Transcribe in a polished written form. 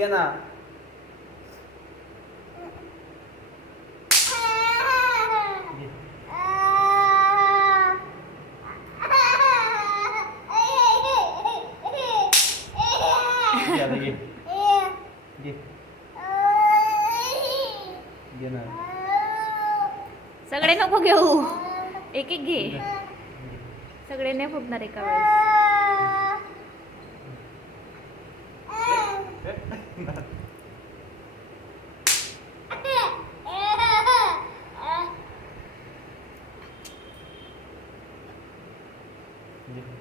घे ना. घे. घे आता घे. घे. घे ना. सगळे नको घेऊ, एक एक घे. सगळे नाही फुटणार एका वेळेस. घे. घे.